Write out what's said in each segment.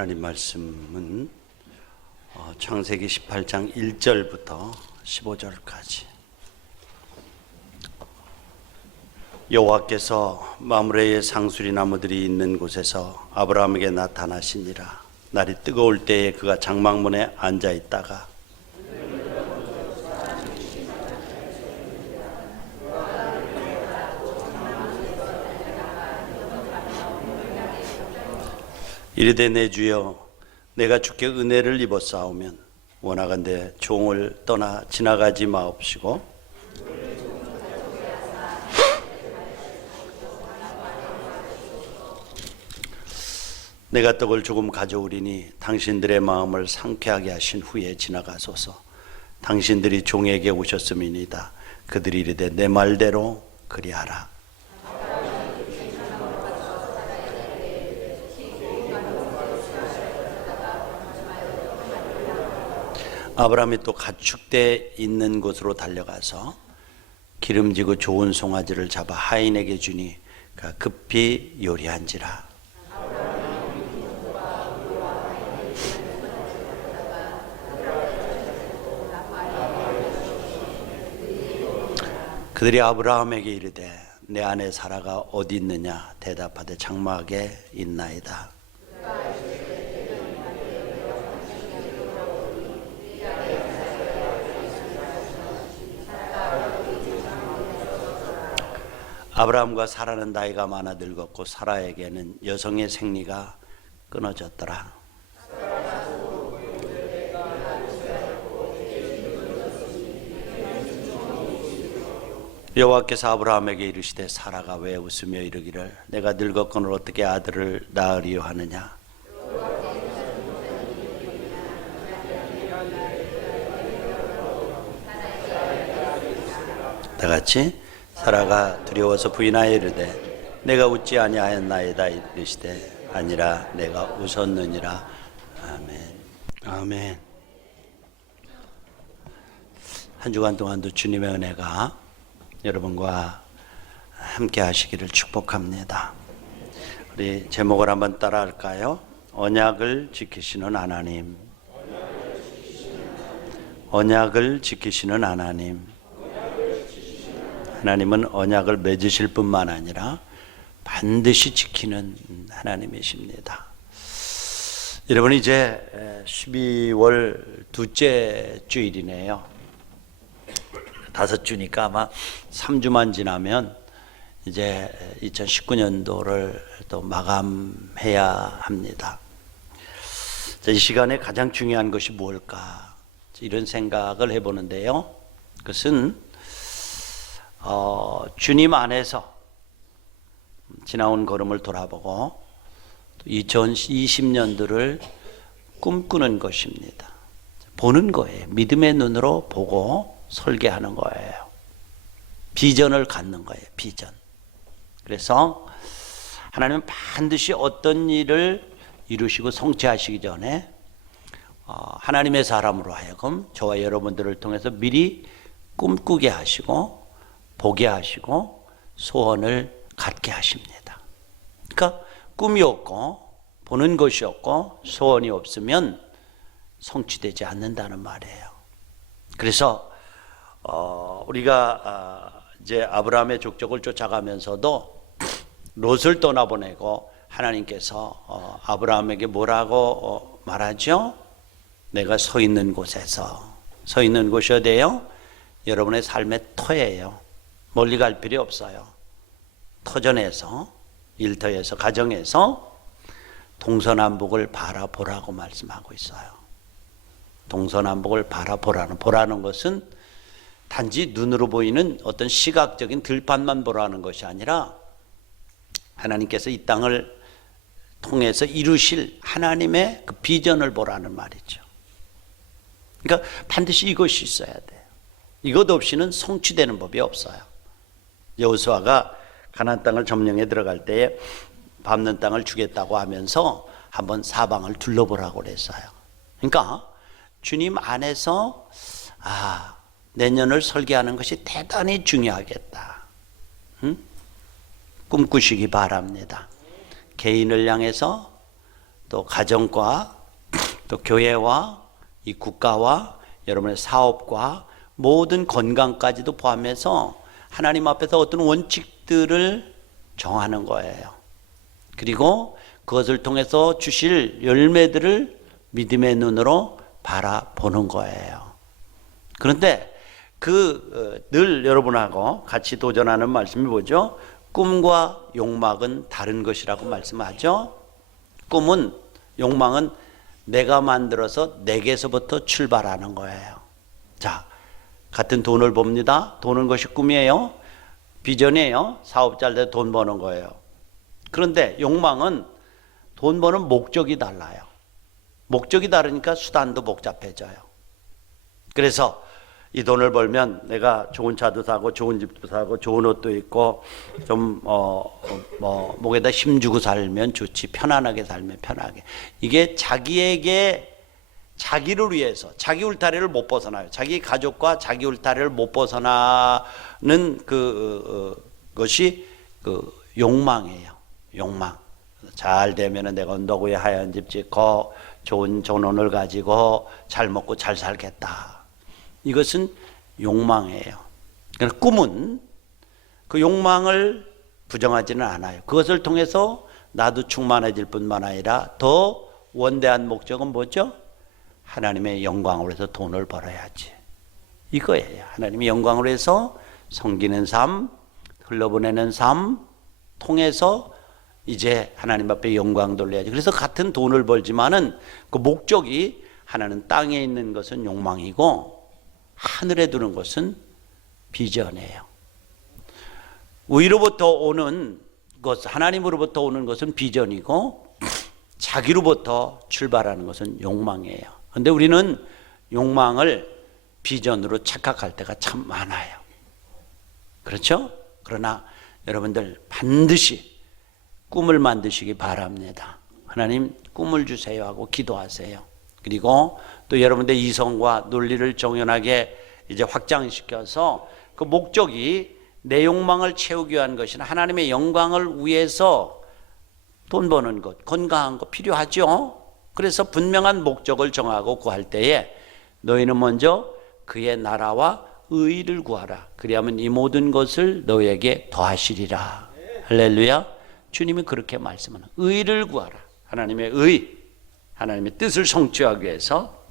하나님 말씀은 창세기 18장 1절부터 15절까지. 여호와께서 마므레의 상수리 나무들이 있는 곳에서 아브라함에게 나타나시니라. 날이 뜨거울 때에 그가 장막문에 앉아 있다가 이르되 내 주여, 내가 주께 은혜를 입었사오면 원하건대 종을 떠나 지나가지 마옵시고 내가 떡을 조금 가져오리니 당신들의 마음을 상쾌하게 하신 후에 지나가소서. 당신들이 종에게 오셨음이니이다. 그들이 이르되 내 말대로 그리하라. 아브라함이 또 가축대 있는 곳으로 달려가서 기름지고 좋은 송아지를 잡아 하인에게 주니 그가 급히 요리한지라. 그들이 아브라함에게 이르되 내 아내 사라가 어디 있느냐 대답하되 장막에 있나이다. 아브라함과 사라는 나이가 많아 늙었고 사라에게는 여성의 생리가 끊어졌더라. 여호와께서 아브라함에게 이르시되 사라가 왜 웃으며 이르기를 내가 늙었거늘 어떻게 아들을 낳으리요 하느냐. 다 같이 사라가 두려워서 부인하여 이르되 내가 웃지 아니하였나이다 이르시되 아니라 내가 웃었느니라. 아멘. 아멘. 한 주간 동안도 주님의 은혜가 여러분과 함께 하시기를 축복합니다. 우리 제목을 한번 따라 할까요? 언약을 지키시는 하나님. 언약을 지키시는 하나님. 하나님은 언약을 맺으실 뿐만 아니라 반드시 지키는 하나님이십니다. 여러분, 이제 12월 둘째 주일이네요. 5주니까 아마 3주만 지나면 이제 2019년도를 또 마감해야 합니다. 이 시간에 가장 중요한 것이 무엇일까? 이런 생각을 해보는데요. 그것은 주님 안에서 지나온 걸음을 돌아보고 2020년도를 꿈꾸는 것입니다. 보는 거예요. 믿음의 눈으로 보고 설계하는 거예요. 비전을 갖는 거예요. 비전. 그래서 하나님은 반드시 어떤 일을 이루시고 성취하시기 전에 하나님의 사람으로 하여금 저와 여러분들을 통해서 미리 꿈꾸게 하시고 보게 하시고 소원을 갖게 하십니다. 그러니까 꿈이 없고 보는 것이 없고 소원이 없으면 성취되지 않는다는 말이에요. 그래서 우리가 이제 아브라함의 족적을 쫓아가면서도 롯을 떠나보내고 하나님께서 아브라함에게 뭐라고 말하죠? 내가 서 있는 곳에서. 서 있는 곳이 어디예요? 여러분의 삶의 터예요. 멀리 갈 필요 없어요. 터전에서, 일터에서, 가정에서 동서남북을 바라보라고 말씀하고 있어요. 동서남북을 보라는 것은 단지 눈으로 보이는 어떤 시각적인 들판만 보라는 것이 아니라 하나님께서 이 땅을 통해서 이루실 하나님의 그 비전을 보라는 말이죠. 그러니까 반드시 이것이 있어야 돼요. 이것 없이는 성취되는 법이 없어요. 여호수아가 가나안 땅을 점령해 들어갈 때에 밟는 땅을 주겠다고 하면서 한번 사방을 둘러보라고 그랬어요. 그러니까 주님 안에서 내년을 설계하는 것이 대단히 중요하겠다. 꿈꾸시기 바랍니다. 개인을 향해서 또 가정과 또 교회와 이 국가와 여러분의 사업과 모든 건강까지도 포함해서 하나님 앞에서 어떤 원칙들을 정하는 거예요. 그리고 그것을 통해서 주실 열매들을 믿음의 눈으로 바라보는 거예요. 그런데 늘 여러분하고 같이 도전하는 말씀이 뭐죠? 꿈과 욕망은 다른 것이라고 말씀하죠. 꿈은, 욕망은 내가 만들어서 내게서부터 출발하는 거예요. 자, 같은 돈을 봅니다. 도는 것이 꿈이에요. 비전이에요. 사업 잘 돼 돈 버는 거예요. 그런데 욕망은 돈 버는 목적이 달라요. 목적이 다르니까 수단도 복잡해져요. 그래서 이 돈을 벌면 내가 좋은 차도 사고 좋은 집도 사고 좋은 옷도 입고 좀 목에다 힘주고 살면 좋지, 편안하게 살면 편하게. 이게 자기를 위해서 자기 울타리를 못 벗어나요. 자기 가족과 자기 울타리를 못 벗어나는 것이 욕망이에요. 욕망. 잘 되면은 내가 언덕 위에 하얀 집 짓고 좋은 존원을 가지고 잘 먹고 잘 살겠다. 이것은 욕망이에요. 그러나 꿈은 그 욕망을 부정하지는 않아요. 그것을 통해서 나도 충만해질 뿐만 아니라 더 원대한 목적은 뭐죠? 하나님의 영광을 위해서 돈을 벌어야지. 이거예요. 하나님의 영광을 위해서 섬기는 삶, 흘러보내는 삶 통해서 이제 하나님 앞에 영광 돌려야지. 그래서 같은 돈을 벌지만은 그 목적이, 하나는 땅에 있는 것은 욕망이고 하늘에 두는 것은 비전이에요. 위로부터 오는 것, 하나님으로부터 오는 것은 비전이고 자기로부터 출발하는 것은 욕망이에요. 그런데 우리는 욕망을 비전으로 착각할 때가 참 많아요. 그렇죠? 그러나 여러분들 반드시 꿈을 만드시기 바랍니다. 하나님 꿈을 주세요 하고 기도하세요. 그리고 또 여러분들 이성과 논리를 정연하게 이제 확장시켜서 그 목적이 내 욕망을 채우기 위한 것이나 하나님의 영광을 위해서 돈 버는 것, 건강한 것 필요하죠. 그래서 분명한 목적을 정하고 구할 때에 너희는 먼저 그의 나라와 의를 구하라. 그리하면 이 모든 것을 너희에게 더하시리라. 할렐루야. 주님이 그렇게 말씀하는 의를 구하라. 하나님의 의, 하나님의 뜻을 성취하기 위해서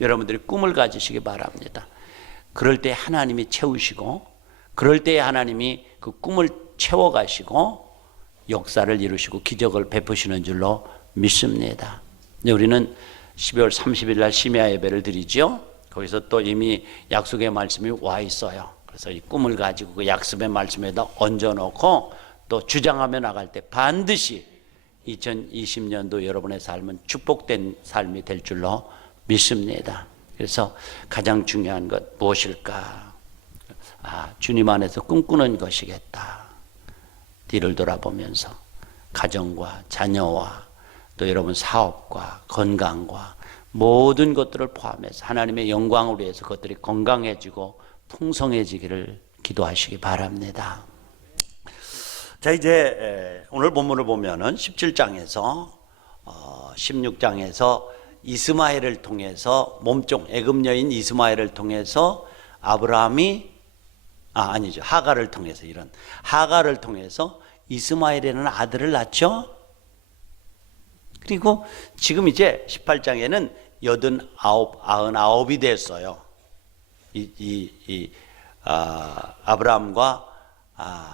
여러분들이 꿈을 가지시기 바랍니다. 그럴 때 하나님이 채우시고, 그럴 때 하나님이 그 꿈을 채워가시고 역사를 이루시고 기적을 베푸시는 줄로 믿습니다. 우리는 12월 30일 날 심야 예배를 드리죠. 거기서 또 이미 약속의 말씀이 와 있어요. 그래서 이 꿈을 가지고 그 약속의 말씀에다 얹어놓고 또 주장하며 나갈 때 반드시 2020년도 여러분의 삶은 축복된 삶이 될 줄로 믿습니다. 그래서 가장 중요한 것 무엇일까? 주님 안에서 꿈꾸는 것이겠다. 뒤를 돌아보면서 가정과 자녀와 또 여러분 사업과 건강과 모든 것들을 포함해서 하나님의 영광을 위해서 그것들이 건강해지고 풍성해지기를 기도하시기 바랍니다. 자, 이제 오늘 본문을 보면은 17장에서 16장에서 이스마엘을 통해서 몸종 애굽 여인 이스마엘을 통해서 아브라함이 아니죠. 하갈을 통해서 이런 하갈을 통해서 이스마엘이라는 아들을 낳죠. 그리고 지금 이제 18장에는 99이 됐어요. 아브라함과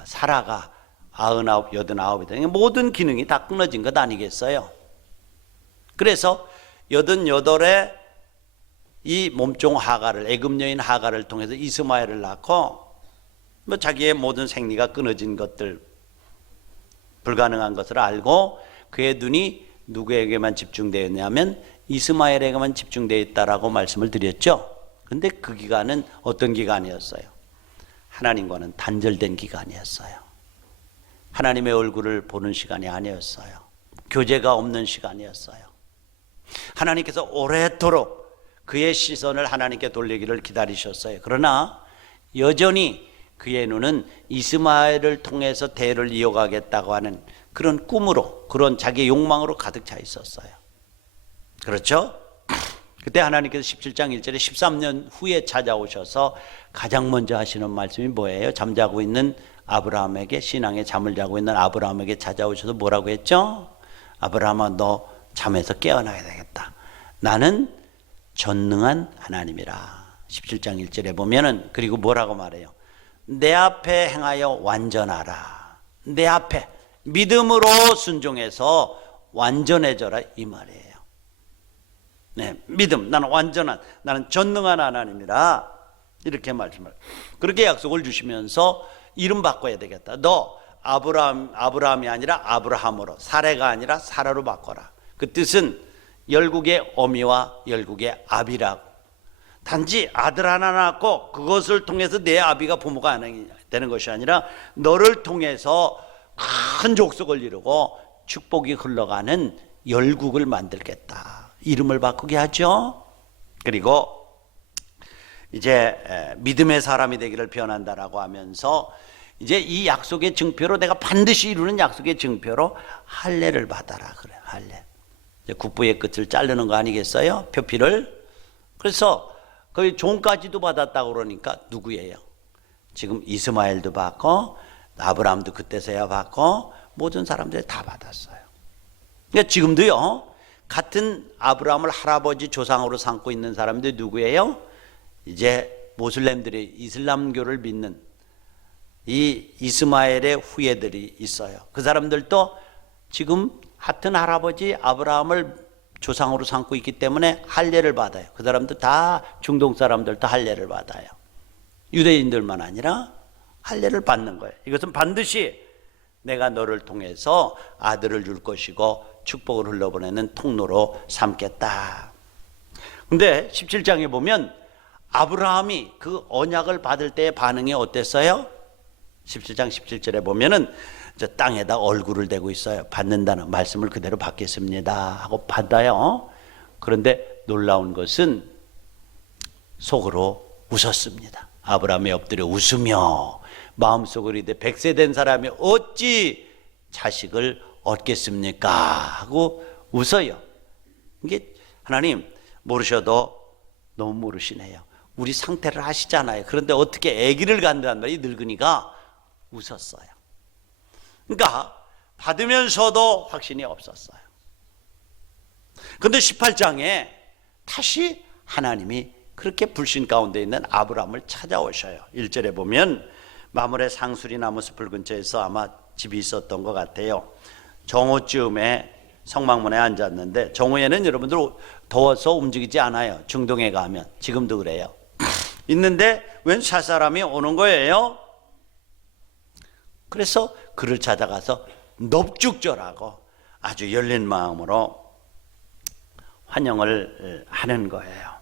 사라가 89이 되는 모든 기능이 다 끊어진 것 아니겠어요? 그래서 88에 이 몸종 하갈을, 애굽 여인 하갈을 통해서 이스마엘을 낳고 자기의 모든 생리가 끊어진 것들, 불가능한 것을 알고 그의 눈이 누구에게만 집중되었냐면 이스마엘에게만 집중되어 있다라고 말씀을 드렸죠. 근데 그 기간은 어떤 기간이었어요? 하나님과는 단절된 기간이었어요. 하나님의 얼굴을 보는 시간이 아니었어요. 교제가 없는 시간이었어요. 하나님께서 오래도록 그의 시선을 하나님께 돌리기를 기다리셨어요. 그러나 여전히 그의 눈은 이스마엘을 통해서 대를 이어가겠다고 하는 그런 꿈으로, 그런 자기의 욕망으로 가득 차 있었어요. 그렇죠? 그때 하나님께서 17장 1절에 13년 후에 찾아오셔서 가장 먼저 하시는 말씀이 뭐예요? 잠자고 있는 아브라함에게, 신앙의 잠을 자고 있는 아브라함에게 찾아오셔서 뭐라고 했죠? 아브라함아, 너 잠에서 깨어나야 되겠다. 나는 전능한 하나님이라. 17장 1절에 보면은, 그리고 뭐라고 말해요? 내 앞에 행하여 완전하라. 내 앞에 믿음으로 순종해서 완전해져라, 이 말이에요. 네, 믿음, 나는 완전한, 나는 전능한 하나님이라, 이렇게 말씀을, 그렇게 약속을 주시면서 이름 바꿔야 되겠다. 너 아브라함이 아니라 아브라함으로, 사레가 아니라 사라로 바꿔라. 그 뜻은 열국의 어미와 열국의 아비라고. 단지 아들 하나 낳고 그것을 통해서 내 아비가 부모가 되는 것이 아니라 너를 통해서 큰 족속을 이루고 축복이 흘러가는 열국을 만들겠다. 이름을 바꾸게 하죠. 그리고 이제 믿음의 사람이 되기를 변한다라고 하면서 이제 이 약속의 증표로, 내가 반드시 이루는 약속의 증표로 할례를 받아라 그래요. 할례. 국부의 끝을 자르는 거 아니겠어요? 표피를. 그래서 거의 종까지도 받았다고 그러니까 누구예요? 지금 이스마엘도 받고 아브라함도 그때서야 받고 모든 사람들이 다 받았어요. 그러니까 지금도요, 같은 아브라함을 할아버지 조상으로 삼고 있는 사람들이 누구예요? 이제 모슬렘들이 이슬람교를 믿는 이 이스마엘의 후예들이 있어요. 그 사람들도 지금 같은 할아버지 아브라함을 조상으로 삼고 있기 때문에 할례를 받아요. 그 사람들 다, 중동 사람들도 할례를 받아요. 유대인들만 아니라 할례를 받는 거예요. 이것은 반드시 내가 너를 통해서 아들을 줄 것이고 축복을 흘러보내는 통로로 삼겠다. 근데 17장에 보면 아브라함이 그 언약을 받을 때의 반응이 어땠어요? 17장 17절에 보면은 저 땅에다 얼굴을 대고 있어요. 받는다는 말씀을 그대로 받겠습니다 하고 받아요. 그런데 놀라운 것은 속으로 웃었습니다. 아브라함이 엎드려 웃으며 마음속으로 이르되 100세 된 사람이 어찌 자식을 얻겠습니까 하고 웃어요. 이게 하나님 모르셔도 너무 모르시네요. 우리 상태를 아시잖아요. 그런데 어떻게 아기를 갖는단 말이에요. 늙은이가 웃었어요. 그러니까 받으면서도 확신이 없었어요. 그런데 18장에 다시 하나님이 그렇게 불신 가운데 있는 아브라함을 찾아오셔요. 1절에 보면 마물의 상수리 나무 숲을 근처에서 아마 집이 있었던 것 같아요. 정오쯤에 성막문에 앉았는데, 정오에는 여러분들 더워서 움직이지 않아요. 중동에 가면. 지금도 그래요. 있는데 웬 샷사람이 오는 거예요. 그래서 그를 찾아가서 넙죽절하고 아주 열린 마음으로 환영을 하는 거예요.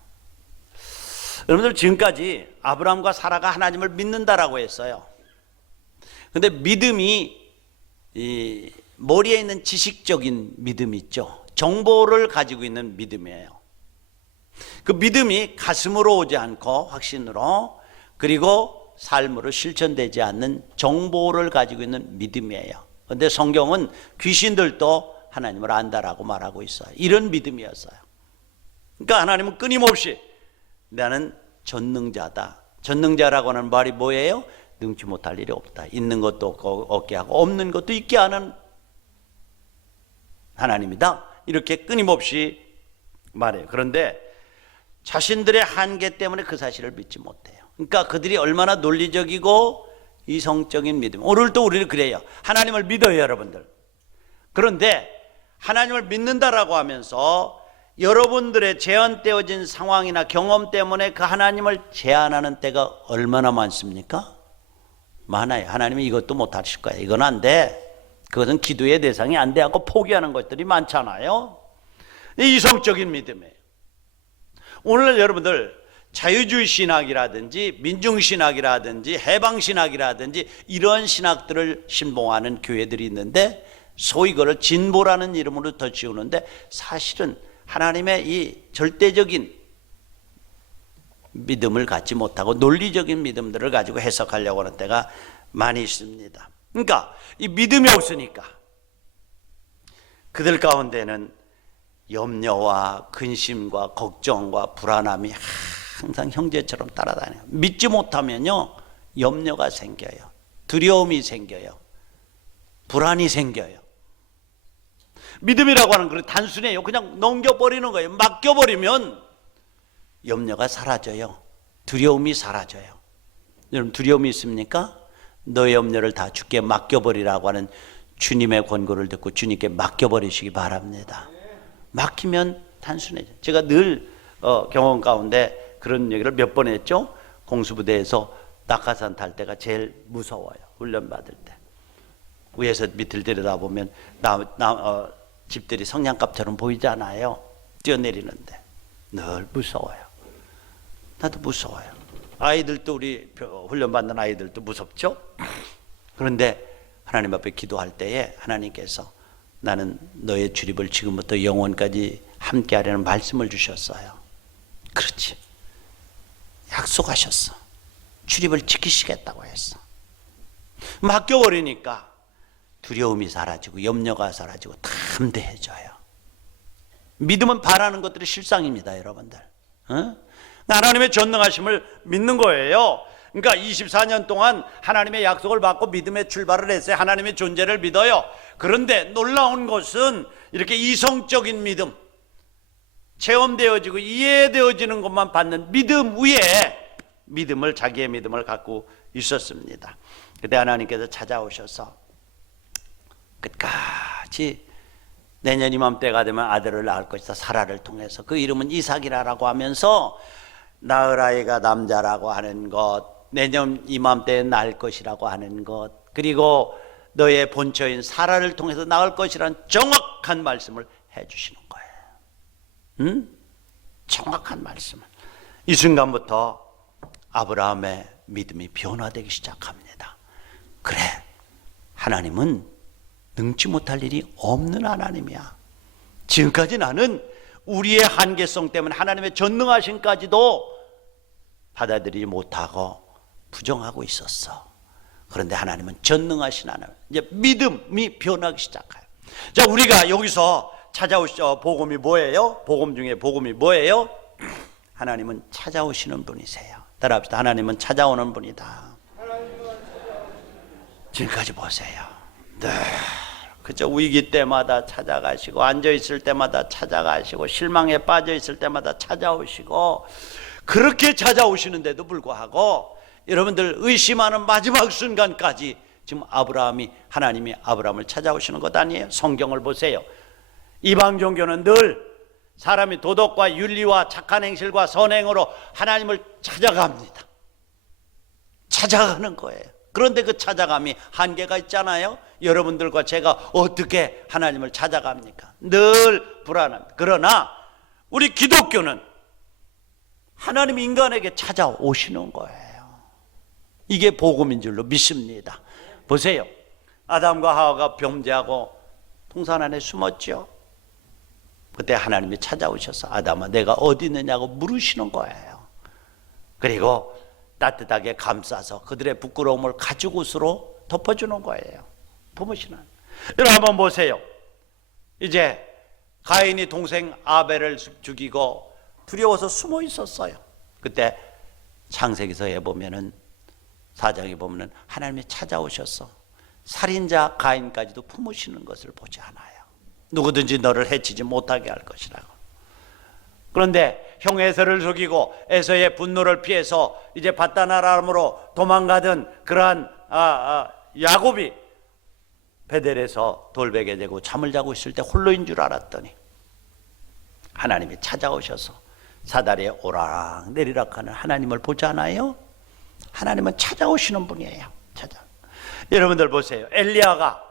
여러분들 지금까지 아브라함과 사라가 하나님을 믿는다라고 했어요. 그런데 믿음이 이 머리에 있는 지식적인 믿음 있죠. 정보를 가지고 있는 믿음이에요. 그 믿음이 가슴으로 오지 않고 확신으로, 그리고 삶으로 실천되지 않는 정보를 가지고 있는 믿음이에요. 그런데 성경은 귀신들도 하나님을 안다라고 말하고 있어요. 이런 믿음이었어요. 그러니까 하나님은 끊임없이 나는 전능자다. 전능자라고 하는 말이 뭐예요? 능치 못할 일이 없다. 있는 것도 없게 하고 없는 것도 있게 하는 하나님이다. 이렇게 끊임없이 말해요. 그런데 자신들의 한계 때문에 그 사실을 믿지 못해요. 그러니까 그들이 얼마나 논리적이고 이성적인 믿음. 오늘도 우리는 그래요. 하나님을 믿어요, 여러분들. 그런데 하나님을 믿는다라고 하면서 여러분들의 제한되어진 상황이나 경험 때문에 그 하나님을 제한하는 때가 얼마나 많습니까? 많아요. 하나님이 이것도 못하실 거야. 이건 안 돼. 그것은 기도의 대상이 안 돼 하고 포기하는 것들이 많잖아요. 이성적인 믿음이에요. 오늘날 여러분들 자유주의 신학이라든지 민중신학이라든지 해방신학이라든지 이런 신학들을 신봉하는 교회들이 있는데, 소위 그걸 진보라는 이름으로 더 지우는데, 사실은 하나님의 이 절대적인 믿음을 갖지 못하고 논리적인 믿음들을 가지고 해석하려고 하는 때가 많이 있습니다. 그러니까 이 믿음이 없으니까 그들 가운데는 염려와 근심과 걱정과 불안함이 항상 형제처럼 따라다녀요. 믿지 못하면요, 염려가 생겨요. 두려움이 생겨요. 불안이 생겨요. 믿음이라고 하는 건 단순해요. 그냥 넘겨버리는 거예요. 맡겨버리면 염려가 사라져요. 두려움이 사라져요. 여러분, 두려움이 있습니까? 너의 염려를 다 주께 맡겨버리라고 하는 주님의 권고를 듣고 주님께 맡겨버리시기 바랍니다. 맡기면 단순해져요. 제가 늘 경험 가운데 그런 얘기를 몇 번 했죠. 공수부대에서 낙하산 탈 때가 제일 무서워요. 훈련 받을 때. 위에서 밑을 들여다보면 집들이 성냥갑처럼 보이잖아요. 뛰어내리는데 늘 무서워요. 나도 무서워요. 아이들도, 우리 훈련받는 아이들도 무섭죠. 그런데 하나님 앞에 기도할 때에 하나님께서 나는 너의 출입을 지금부터 영원까지 함께 하려는 말씀을 주셨어요. 그렇지, 약속하셨어. 출입을 지키시겠다고 했어. 맡겨버리니까 두려움이 사라지고 염려가 사라지고 담대해져요. 믿음은 바라는 것들이 실상입니다, 여러분들. 하나님의 전능하심을 믿는 거예요. 그러니까 24년 동안 하나님의 약속을 받고 믿음의 출발을 했어요. 하나님의 존재를 믿어요. 그런데 놀라운 것은 이렇게 이성적인 믿음, 체험되어지고 이해되어지는 것만 받는 믿음 위에 믿음을, 자기의 믿음을 갖고 있었습니다. 그때 하나님께서 찾아오셔서 끝까지 내년 이맘때가 되면 아들을 낳을 것이다, 사라를 통해서. 그 이름은 이삭이라고 하면서 낳을 아이가 남자라고 하는 것, 내년 이맘때에 낳을 것이라고 하는 것, 그리고 너의 본처인 사라를 통해서 낳을 것이라는 정확한 말씀을 해주시는 거예요. 정확한 말씀을. 이 순간부터 아브라함의 믿음이 변화되기 시작합니다. 그래, 하나님은 능치 못할 일이 없는 하나님이야. 지금까지 나는 우리의 한계성 때문에 하나님의 전능하심까지도 받아들이지 못하고 부정하고 있었어. 그런데 하나님은 전능하신 하나님. 이제 믿음이 변하기 시작해요. 자, 우리가 여기서 찾아오시죠. 복음이 뭐예요? 복음 중에 복음이 뭐예요? 하나님은 찾아오시는 분이세요. 따라합시다. 하나님은 찾아오는 분이다. 지금까지 보세요. 네. 그저 위기 때마다 찾아가시고, 앉아있을 때마다 찾아가시고, 실망에 빠져있을 때마다 찾아오시고, 그렇게 찾아오시는데도 불구하고 여러분들 의심하는 마지막 순간까지 지금 하나님이 아브라함을 찾아오시는 것 아니에요? 성경을 보세요. 이방 종교는 늘 사람이 도덕과 윤리와 착한 행실과 선행으로 하나님을 찾아갑니다. 찾아가는 거예요. 그런데 그 찾아감이 한계가 있잖아요. 여러분들과 제가 어떻게 하나님을 찾아갑니까? 늘 불안합니다. 그러나 우리 기독교는 하나님이 인간에게 찾아오시는 거예요. 이게 복음인 줄로 믿습니다. 보세요. 아담과 하와가 범죄하고 동산 안에 숨었죠. 그때 하나님이 찾아오셔서 아담아, 내가 어디 있느냐고 물으시는 거예요. 그리고 따뜻하게 감싸서 그들의 부끄러움을 가죽옷으로 덮어주는 거예요. 부모시는. 여러분 한번 보세요. 이제 가인이 동생 아벨을 죽이고 두려워서 숨어 있었어요. 그때 창세기서에 보면은, 4장에 보면은 하나님이 찾아오셔서 살인자 가인까지도 품으시는 것을 보지 않아요. 누구든지 너를 해치지 못하게 할 것이라고. 그런데 형 에서를 속이고 에서의 분노를 피해서 이제 바다나람으로 도망가던 그러한 야곱이 베델에서 돌베개 되고 잠을 자고 있을 때 홀로인 줄 알았더니 하나님이 찾아오셔서 사다리에 오락 내리락 하는 하나님을 보지 않아요? 하나님은 찾아오시는 분이에요. 여러분들 보세요. 엘리야가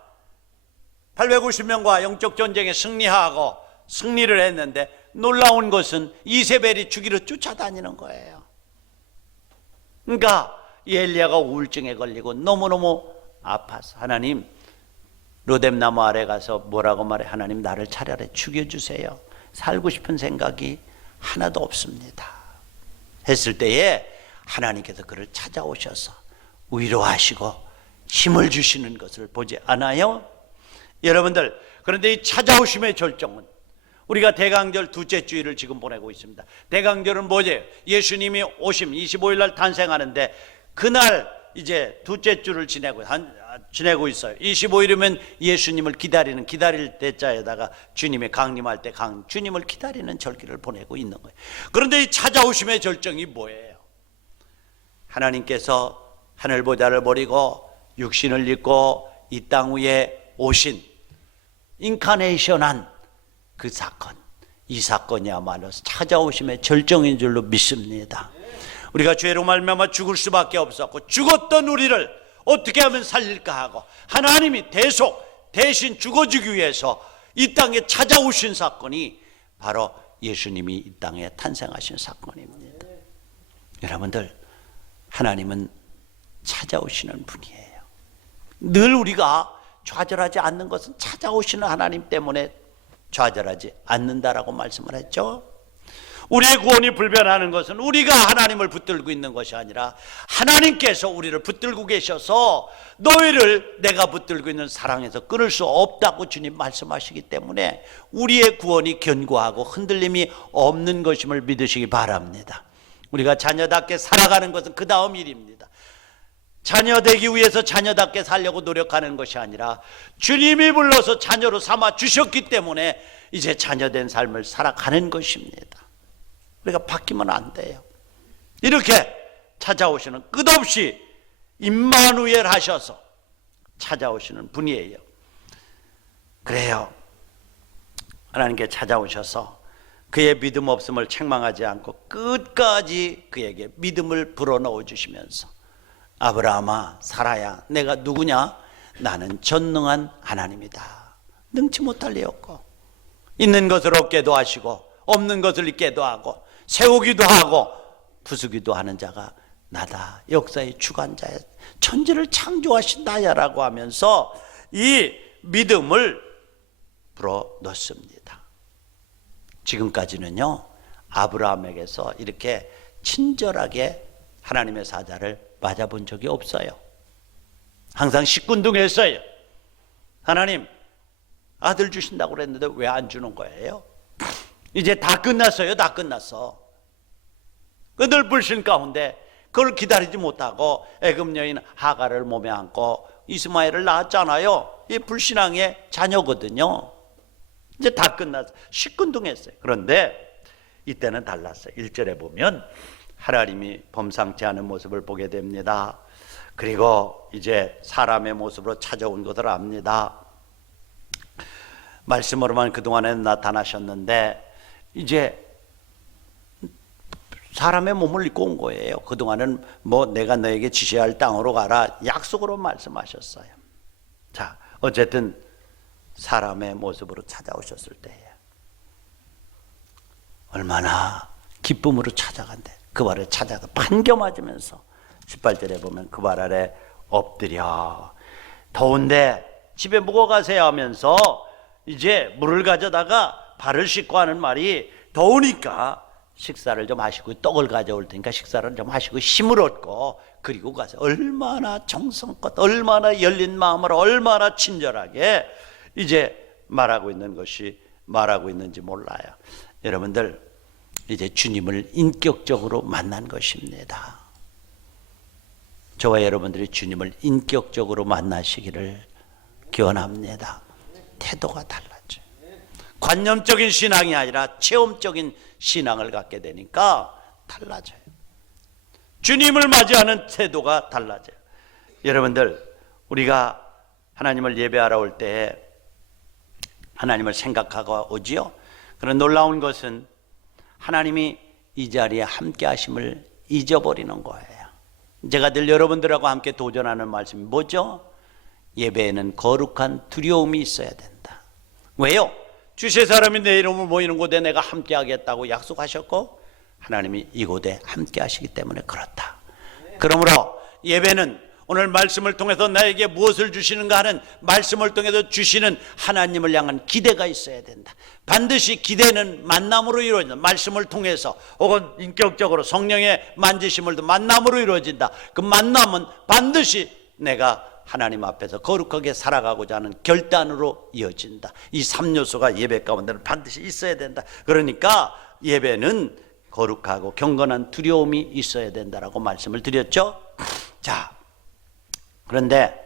850명과 영적 전쟁에 승리하고 승리를 했는데 놀라운 것은 이세벨이 죽이러 쫓아다니는 거예요. 그러니까 이 엘리야가 우울증에 걸리고 너무너무 아파서 하나님, 로뎀나무 아래 가서 뭐라고 말해? 하나님, 나를 차라리 죽여주세요. 살고 싶은 생각이 하나도 없습니다. 했을 때에 하나님께서 그를 찾아오셔서 위로하시고 힘을 주시는 것을 보지 않아요? 여러분들, 그런데 이 찾아오심의 절정은 우리가 대강절 둘째 주일을 지금 보내고 있습니다. 대강절은 뭐죠? 예수님이 오심 25일 날 탄생하는데 그날 이제 둘째 주를 지내고 있어요. 25일이면 예수님을 기다릴 때자에다가 주님이 강림할 때 주님을 기다리는 절기를 보내고 있는 거예요. 그런데 이 찾아오심의 절정이 뭐예요? 하나님께서 하늘 보좌를 버리고 육신을 입고 이 땅 위에 오신 인카네이션한 그 사건, 이 사건이야말로 찾아오심의 절정인 줄로 믿습니다. 우리가 죄로 말미암아 죽을 수밖에 없었고 죽었던 우리를 어떻게 하면 살릴까 하고 하나님이 대신 죽어주기 위해서 이 땅에 찾아오신 사건이 바로 예수님이 이 땅에 탄생하신 사건입니다. 여러분들, 하나님은 찾아오시는 분이에요. 늘 우리가 좌절하지 않는 것은 찾아오시는 하나님 때문에 좌절하지 않는다라고 말씀을 했죠. 우리의 구원이 불변하는 것은 우리가 하나님을 붙들고 있는 것이 아니라 하나님께서 우리를 붙들고 계셔서 너희를 내가 붙들고 있는 사랑에서 끊을 수 없다고 주님 말씀하시기 때문에 우리의 구원이 견고하고 흔들림이 없는 것임을 믿으시기 바랍니다. 우리가 자녀답게 살아가는 것은 그 다음 일입니다. 자녀 되기 위해서 자녀답게 살려고 노력하는 것이 아니라 주님이 불러서 자녀로 삼아 주셨기 때문에 이제 자녀된 삶을 살아가는 것입니다. 우리가 바뀌면 안 돼요. 이렇게 찾아오시는, 끝없이 임마누엘 하셔서 찾아오시는 분이에요. 그래요. 하나님께 찾아오셔서 그의 믿음 없음을 책망하지 않고 끝까지 그에게 믿음을 불어넣어 주시면서 아브라함아, 사라야, 내가 누구냐? 나는 전능한 하나님이다. 능치 못할 리 없고 있는 것을 없게도 하시고 없는 것을 있게도 하고 세우기도 하고 부수기도 하는 자가 나다. 역사의 주관자야. 천지를 창조하신 나야라고 하면서 이 믿음을 불어넣습니다. 지금까지는요, 아브라함에게서 이렇게 친절하게 하나님의 사자를 맞아본 적이 없어요. 항상 시큰둥했어요. 하나님, 아들 주신다고 그랬는데 왜 안 주는 거예요? 이제 다 끝났어요. 다 끝났어. 그들 불신 가운데 그걸 기다리지 못하고 애굽 여인 하갈을 몸에 안고 이스마엘을 낳았잖아요. 이 불신앙의 자녀거든요. 이제 다 끝났어요. 시큰둥했어요. 그런데 이때는 달랐어요. 1절에 보면 하나님이 범상치 않은 모습을 보게 됩니다. 그리고 이제 사람의 모습으로 찾아온 것을 압니다. 말씀으로만 그동안에 나타나셨는데 이제 사람의 몸을 입고 온 거예요. 그동안은 뭐 내가 너에게 지시할 땅으로 가라 약속으로 말씀하셨어요. 자, 어쨌든 사람의 모습으로 찾아오셨을 때에 얼마나 기쁨으로 찾아간대. 그 발을 찾아가 반겨맞으면서 18절에 보면 그 발 아래 엎드려 더운데 집에 묵어 가세요 하면서 이제 물을 가져다가 발을 씻고 하는 말이 더우니까 식사를 좀 하시고 떡을 가져올 테니까 식사를 좀 하시고 힘을 얻고 그리고 가세요. 얼마나 정성껏, 얼마나 열린 마음으로, 얼마나 친절하게 이제 말하고 있는지 몰라요. 여러분들, 이제 주님을 인격적으로 만난 것입니다. 저와 여러분들이 주님을 인격적으로 만나시기를 기원합니다. 태도가 달라져요. 관념적인 신앙이 아니라 체험적인 신앙을 갖게 되니까 달라져요. 주님을 맞이하는 태도가 달라져요. 여러분들, 우리가 하나님을 예배하러 올 때 하나님을 생각하고 오지요. 그런 놀라운 것은 하나님이 이 자리에 함께 하심을 잊어버리는 거예요. 제가 늘 여러분들하고 함께 도전하는 말씀이 뭐죠? 예배에는 거룩한 두려움이 있어야 된다. 왜요? 주의 사람이 내 이름을 모이는 곳에 내가 함께 하겠다고 약속하셨고 하나님이 이곳에 함께 하시기 때문에 그렇다. 그러므로 예배는 오늘 말씀을 통해서 나에게 무엇을 주시는가 하는 말씀을 통해서 주시는 하나님을 향한 기대가 있어야 된다. 반드시 기대는 만남으로 이루어진다. 말씀을 통해서 혹은 인격적으로 성령의 만지심을 만남으로 이루어진다. 그 만남은 반드시 내가 하나님 앞에서 거룩하게 살아가고자 하는 결단으로 이어진다. 이 3요소가 예배 가운데는 반드시 있어야 된다. 그러니까 예배는 거룩하고 경건한 두려움이 있어야 된다라고 말씀을 드렸죠. 자, 그런데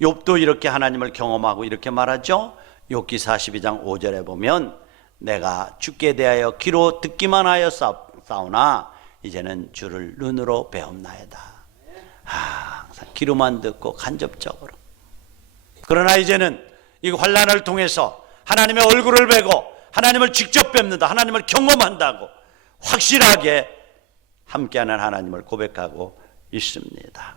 욥도 이렇게 하나님을 경험하고 이렇게 말하죠. 욥기 42장 5절에 보면 내가 주께 대하여 귀로 듣기만 하여 싸우나 이제는 주를 눈으로 배움나이다. 항상 귀로만 듣고 간접적으로. 그러나 이제는 이 환난을 통해서 하나님의 얼굴을 뵈고 하나님을 직접 뵙는다. 하나님을 경험한다고 확실하게 함께하는 하나님을 고백하고 있습니다.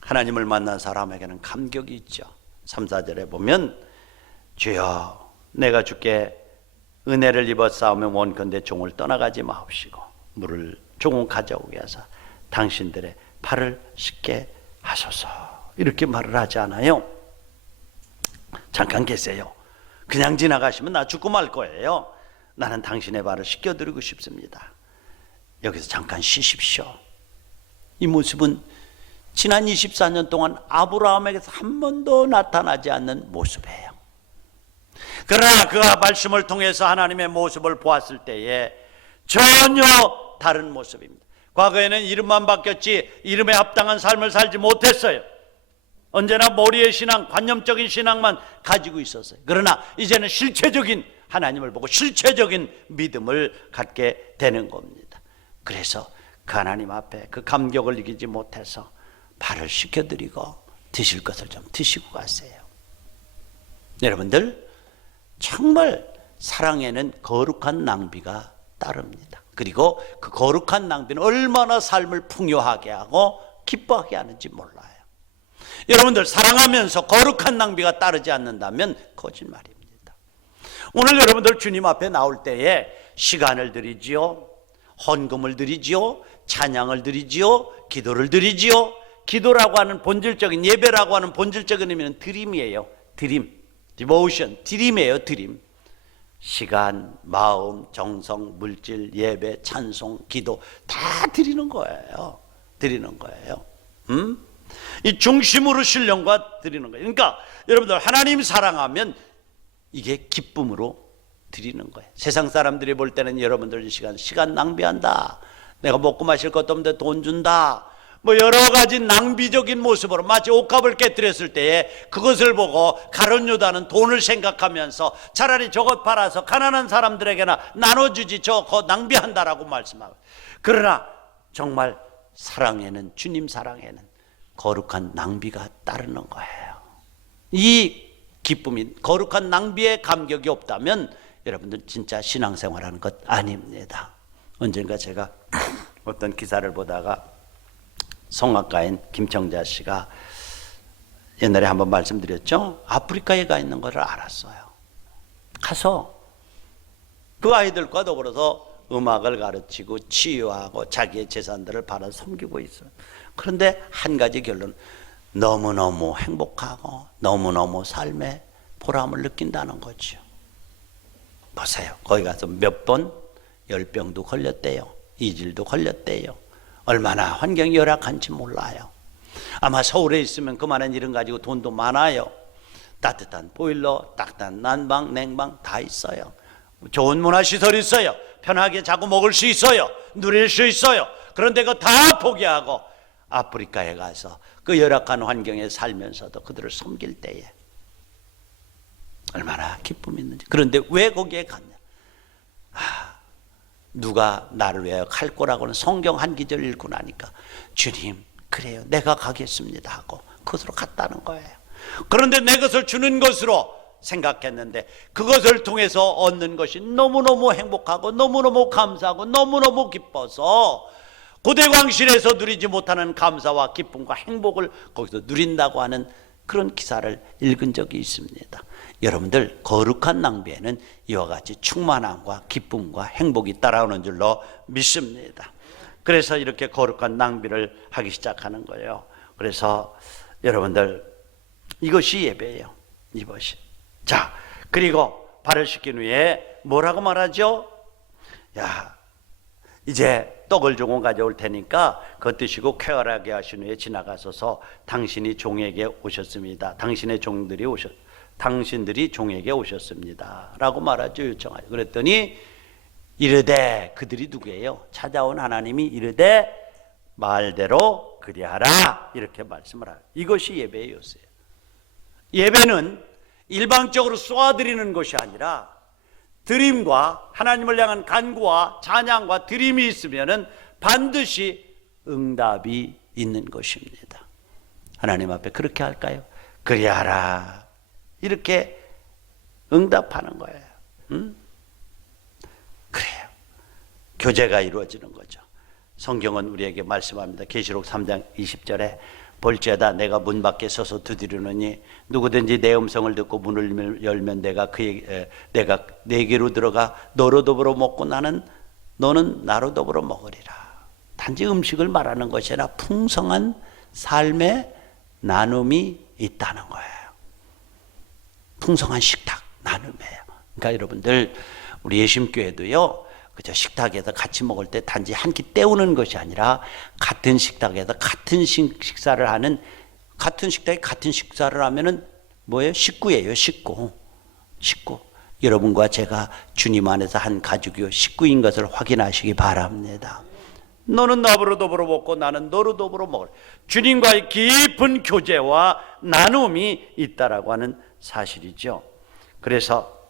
하나님을 만난 사람에게는 감격이 있죠. 3, 4절에 보면 주여 내가 주께 은혜를 입어 싸우면 원컨대 종을 떠나가지 마옵시고 물을 조금 가져오게 하사 당신들의 발을 씻게 하소서. 이렇게 말을 하지 않아요? 잠깐 계세요. 그냥 지나가시면 나 죽고 말 거예요. 나는 당신의 발을 씻겨드리고 싶습니다. 여기서 잠깐 쉬십시오. 이 모습은 지난 24년 동안 아브라함에게서 한 번도 나타나지 않는 모습이에요. 그러나 그 말씀을 통해서 하나님의 모습을 보았을 때에 전혀 다른 모습입니다. 과거에는 이름만 바뀌었지 이름에 합당한 삶을 살지 못했어요. 언제나 머리의 신앙, 관념적인 신앙만 가지고 있었어요. 그러나 이제는 실체적인 하나님을 보고 실체적인 믿음을 갖게 되는 겁니다. 그래서 그 하나님 앞에 그 감격을 이기지 못해서 발을 씻겨드리고 드실 것을 좀 드시고 가세요. 여러분들 정말 사랑에는 거룩한 낭비가 따릅니다. 그리고 그 거룩한 낭비는 얼마나 삶을 풍요하게 하고 기뻐하게 하는지 몰라요. 여러분들 사랑하면서 거룩한 낭비가 따르지 않는다면 거짓말입니다. 오늘 여러분들 주님 앞에 나올 때에 시간을 드리지요, 헌금을 드리지요, 찬양을 드리지요, 기도를 드리지요. 기도라고 하는 본질적인, 예배라고 하는 본질적인 의미는 드림이에요. 드림, 디보션, 드림이에요. 드림. 시간, 마음, 정성, 물질, 예배, 찬송, 기도 다 드리는 거예요. 드리는 거예요. 이 중심으로 신령과 드리는 거예요. 그러니까 여러분들 하나님 사랑하면 이게 기쁨으로 드리는 거예요. 세상 사람들이 볼 때는 여러분들 시간 낭비한다. 내가 먹고 마실 것도 없는데 돈 준다. 뭐 여러 가지 낭비적인 모습으로 마치 옥합을 깨뜨렸을 때에 그것을 보고 가룟 유다는 돈을 생각하면서 차라리 저것 팔아서 가난한 사람들에게나 나눠주지 저거 낭비한다라고 말씀하고. 그러나 정말 사랑에는, 주님 사랑에는 거룩한 낭비가 따르는 거예요. 이 기쁨이, 거룩한 낭비의 감격이 없다면 여러분들 진짜 신앙생활하는 것 아닙니다. 언젠가 제가 어떤 기사를 보다가 성악가인 김청자 씨가 옛날에 한번 말씀드렸죠. 아프리카에 가 있는 것을 알았어요. 가서 그 아이들과 더불어서 음악을 가르치고 치유하고 자기의 재산들을 팔아 섬기고 있어요. 그런데 한 가지 결론, 너무너무 행복하고 너무너무 삶의 보람을 느낀다는 거죠. 보세요. 거기 가서 몇 번 열병도 걸렸대요. 이질도 걸렸대요. 얼마나 환경이 열악한지 몰라요. 아마 서울에 있으면 그만한 일은 가지고 돈도 많아요. 따뜻한 보일러, 따뜻한 난방, 냉방 다 있어요. 좋은 문화시설이 있어요. 편하게 자고 먹을 수 있어요. 누릴 수 있어요. 그런데 그거 다 포기하고 아프리카에 가서 그 열악한 환경에 살면서도 그들을 섬길 때에 얼마나 기쁨이 있는지. 그런데 왜 거기에 갔냐? 누가 나를 위하여 갈 거라고는 성경 한 기절 읽고 나니까 주님 그래요 내가 가겠습니다 하고 그것으로 갔다는 거예요. 그런데 내 것을 주는 것으로 생각했는데 그것을 통해서 얻는 것이 너무너무 행복하고 너무너무 감사하고 너무너무 기뻐서 고대광실에서 누리지 못하는 감사와 기쁨과 행복을 거기서 누린다고 하는 그런 기사를 읽은 적이 있습니다. 여러분들 거룩한 낭비에는 이와 같이 충만함과 기쁨과 행복이 따라오는 줄로 믿습니다. 그래서 이렇게 거룩한 낭비를 하기 시작하는 거예요. 그래서 여러분들 이것이 예배예요. 이것이. 자, 그리고 발을 씻긴 후에 뭐라고 말하죠? 야, 이제 떡을 조금 가져올 테니까 그것 드시고 쾌활하게 하신 후에 지나가소서. 당신이 종에게 오셨습니다. 당신들이 종에게 오셨습니다 라고 말하죠. 요청하죠. 그랬더니 이르되, 그들이 누구예요? 찾아온 하나님이 이르되 말대로 그리하라 이렇게 말씀을 하요. 이것이 예배의 요소예요. 예배는 일방적으로 쏘아드리는 것이 아니라 드림과 하나님을 향한 간구와 찬양과 드림이 있으면은 반드시 응답이 있는 것입니다. 하나님 앞에 그렇게 할까요? 그리하라 이렇게 응답하는 거예요. 그래요. 교제가 이루어지는 거죠. 성경은 우리에게 말씀합니다. 계시록 3장 20절에 볼지어다 내가 문 밖에 서서 두드리노니 누구든지 내 음성을 듣고 문을 열면 내가 내게로 들어가 너로 더불어 먹고 너는 나로 더불어 먹으리라. 단지 음식을 말하는 것이 아니라 풍성한 삶의 나눔이 있다는 거예요. 풍성한 식탁 나눔이에요. 그러니까 여러분들 우리 예심교회도요, 그저 식탁에서 같이 먹을 때 단지 한 끼 때우는 것이 아니라 같은 식탁에서 같은 식사를 하는, 같은 식탁에 같은 식사를 하면은 뭐예요? 식구예요. 식구. 여러분과 제가 주님 안에서 한 가족이요 식구인 것을 확인하시기 바랍니다. 너는 나로 더불어 먹고 나는 너로 더불어 먹으라. 주님과의 깊은 교제와 나눔이 있다라고 하는 사실이죠. 그래서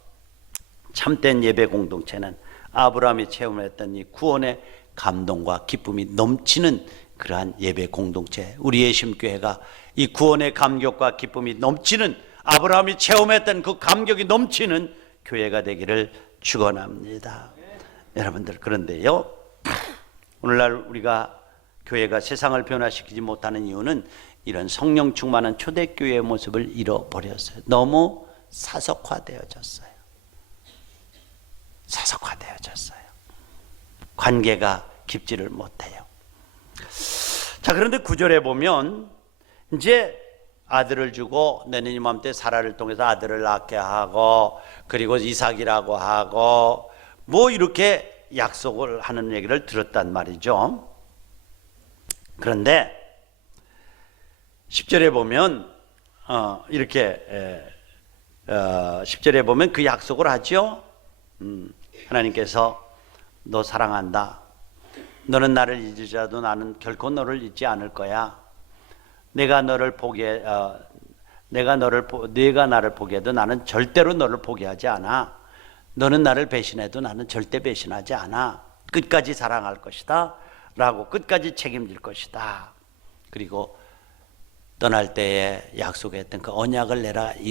참된 예배 공동체는 아브라함이 체험했던 이 구원의 감동과 기쁨이 넘치는 그러한 예배 공동체, 우리 예심교회가 이 구원의 감격과 기쁨이 넘치는, 아브라함이 체험했던 그 감격이 넘치는 교회가 되기를 축원합니다. 여러분들, 그런데요, 오늘날 우리가 교회가 세상을 변화시키지 못하는 이유는 이런 성령 충만한 초대교회의 모습을 잃어버렸어요. 너무 사석화되어졌어요. 관계가 깊지를 못해요. 자, 그런데 9절에 보면 이제 아들을 주고 내년 이맘때 사라를 통해서 아들을 낳게 하고 그리고 이삭이라고 하고 뭐 이렇게 약속을 하는 얘기를 들었단 말이죠. 그런데 10절에 보면 이렇게 10절에 보면 그 약속을 하죠. 하나님께서 너 사랑한다. 너는 나를 잊으자도 나는 결코 너를 잊지 않을 거야. 네가 나를 포기해도 나는 절대로 너를 포기하지 않아. 너는 나를 배신해도 나는 절대 배신하지 않아. 끝까지 사랑할 것이다 라고 끝까지 책임질 것이다. 그리고 떠날 때에 약속했던 그 언약을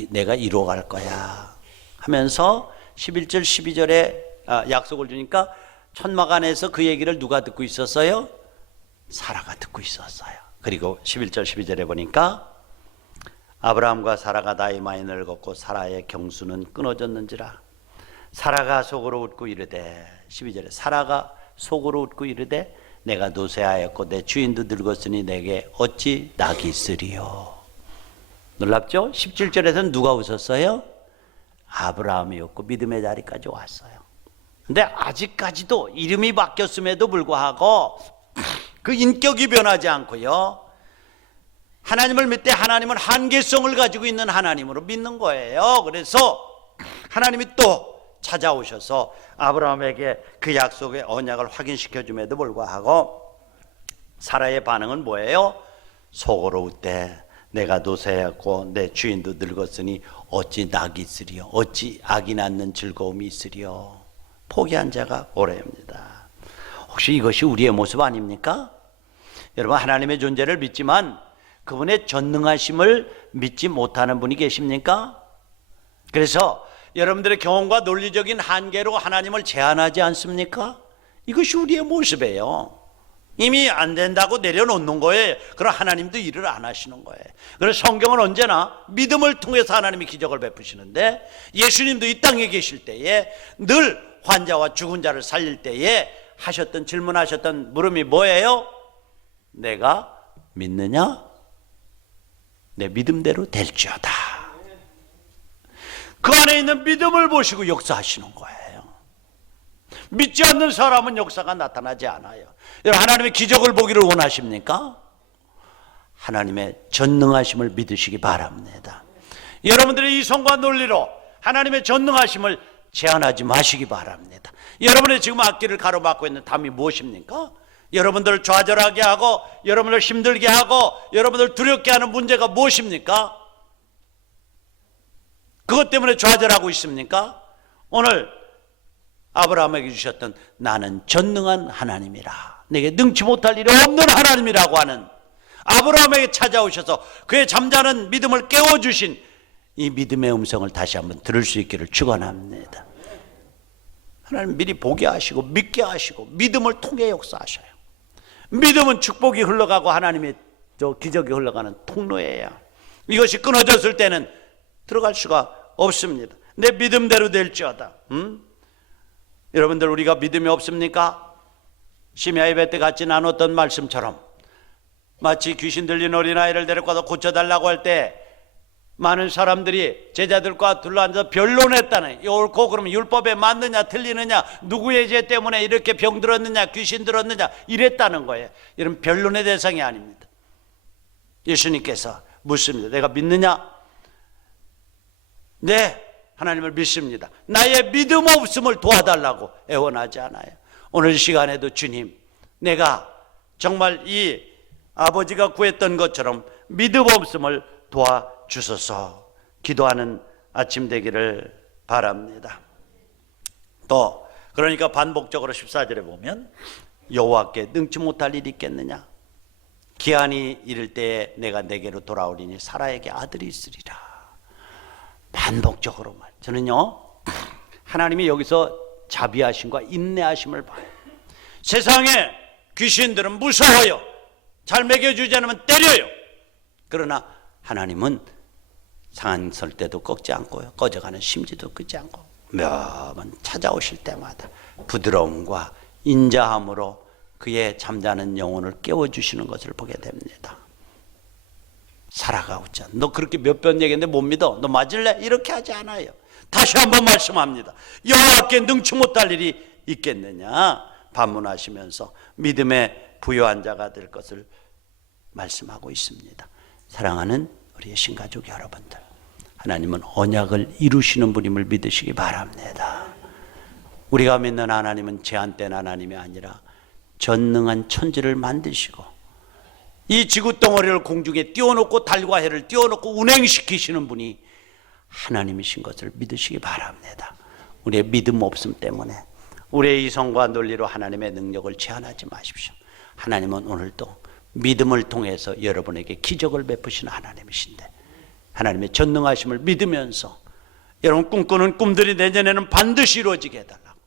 내가 이루어갈 거야 하면서 11절 12절에 약속을 주니까 천막 안에서 그 얘기를 누가 듣고 있었어요? 사라가 듣고 있었어요. 그리고 11절 12절에 보니까 아브라함과 사라가 나이 많이 늙었고 사라의 경수는 끊어졌는지라. 사라가 속으로 웃고 이르되, 12절에 사라가 속으로 웃고 이르되 내가 노쇠하였고 내 주인도 늙었으니 내게 어찌 낙이 있으리요. 놀랍죠? 17절에서는 누가 웃었어요? 아브라함이었고 믿음의 자리까지 왔어요. 근데 아직까지도 이름이 바뀌었음에도 불구하고 그 인격이 변하지 않고요, 하나님을 믿을 때 하나님은 한계성을 가지고 있는 하나님으로 믿는 거예요. 그래서 하나님이 또 찾아오셔서 아브라함에게 그 약속의 언약을 확인시켜 줌에도 불구하고 사라의 반응은 뭐예요? 속으로 웃되 내가 노쇠했고 내 주인도 늙었으니 어찌 낙이 있으리요, 어찌 악이 낳는 즐거움이 있으리요. 포기한 자가 오래입니다. 혹시 이것이 우리의 모습 아닙니까? 여러분, 하나님의 존재를 믿지만 그분의 전능하심을 믿지 못하는 분이 계십니까? 그래서 여러분들의 경험과 논리적인 한계로 하나님을 제한하지 않습니까? 이것이 우리의 모습이에요. 이미 안 된다고 내려놓는 거예요. 그럼 하나님도 일을 안 하시는 거예요. 그래서 성경은 언제나 믿음을 통해서 하나님이 기적을 베푸시는데, 예수님도 이 땅에 계실 때에 늘 환자와 죽은 자를 살릴 때에 하셨던, 질문하셨던 물음이 뭐예요? 내가 믿느냐? 내 믿음대로 될지어다. 그 안에 있는 믿음을 보시고 역사하시는 거예요. 믿지 않는 사람은 역사가 나타나지 않아요. 여러분, 하나님의 기적을 보기를 원하십니까? 하나님의 전능하심을 믿으시기 바랍니다. 여러분들의 이성과 논리로 하나님의 전능하심을 제한하지 마시기 바랍니다. 여러분의 지금 앞길을 가로막고 있는 담이 무엇입니까? 여러분들을 좌절하게 하고 여러분을 힘들게 하고 여러분을 두렵게 하는 문제가 무엇입니까? 그것 때문에 좌절하고 있습니까? 오늘 아브라함에게 주셨던 나는 전능한 하나님이라, 내게 능치 못할 일이 없는 하나님이라고 하는 아브라함에게 찾아오셔서 그의 잠자는 믿음을 깨워주신 이 믿음의 음성을 다시 한번 들을 수 있기를 축원합니다. 하나님 미리 보게 하시고 믿게 하시고 믿음을 통해 역사하셔요. 믿음은 축복이 흘러가고 하나님의 기적이 흘러가는 통로예요. 이것이 끊어졌을 때는 들어갈 수가 없습니다. 내 믿음대로 될지어다. 여러분들, 우리가 믿음이 없습니까? 심야 예배 때 같이 나눴던 말씀처럼 마치 귀신 들린 어린아이를 데려가서 고쳐달라고 할 때 많은 사람들이 제자들과 둘러앉아서 변론했다는, 옳고 그러면 율법에 맞느냐 틀리느냐, 누구의 죄 때문에 이렇게 병 들었느냐 귀신 들었느냐 이랬다는 거예요. 이런 변론의 대상이 아닙니다. 예수님께서 묻습니다. 내가 믿느냐? 네, 하나님을 믿습니다. 나의 믿음 없음을 도와달라고 애원하지 않아요. 오늘 시간에도 주님, 내가 정말 이 아버지가 구했던 것처럼 믿음 없음을 도와주소서 기도하는 아침 되기를 바랍니다. 또 그러니까 반복적으로 14절에 보면 여호와께 능치 못할 일이 있겠느냐, 기한이 이를 때에 내가 내게로 돌아오리니 사라에게 아들이 있으리라. 반복적으로 말. 저는요, 하나님이 여기서 자비하심과 인내하심을 봐요. 세상에 귀신들은 무서워요. 잘 먹여주지 않으면 때려요. 그러나 하나님은 상한 때도 꺾지 않고요, 꺼져가는 심지도 끄지 않고 매번 찾아오실 때마다 부드러움과 인자함으로 그의 잠자는 영혼을 깨워주시는 것을 보게 됩니다. 살아가고 있잖아. 너 그렇게 몇 번 얘기했는데 못 믿어? 너 맞을래? 이렇게 하지 않아요. 다시 한번 말씀합니다. 여호와께 능치 못할 일이 있겠느냐 반문하시면서 믿음의 부요한 자가 될 것을 말씀하고 있습니다. 사랑하는 우리의 신가족 여러분들, 하나님은 언약을 이루시는 분임을 믿으시기 바랍니다. 우리가 믿는 하나님은 제한된 하나님이 아니라 전능한 천지를 만드시고 이 지구 덩어리를 공중에 띄워놓고 달과 해를 띄워놓고 운행시키시는 분이 하나님이신 것을 믿으시기 바랍니다. 우리의 믿음 없음 때문에 우리의 이성과 논리로 하나님의 능력을 제한하지 마십시오. 하나님은 오늘도 믿음을 통해서 여러분에게 기적을 베푸시는 하나님이신데, 하나님의 전능하심을 믿으면서 여러분 꿈꾸는 꿈들이 내년에는 반드시 이루어지게 해달라고,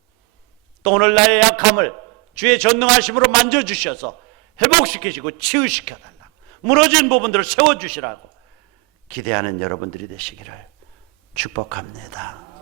또 오늘 나의 약함을 주의 전능하심으로 만져주셔서 회복시키시고 치유시켜달라고, 무너진 부분들을 세워주시라고 기대하는 여러분들이 되시기를 축복합니다.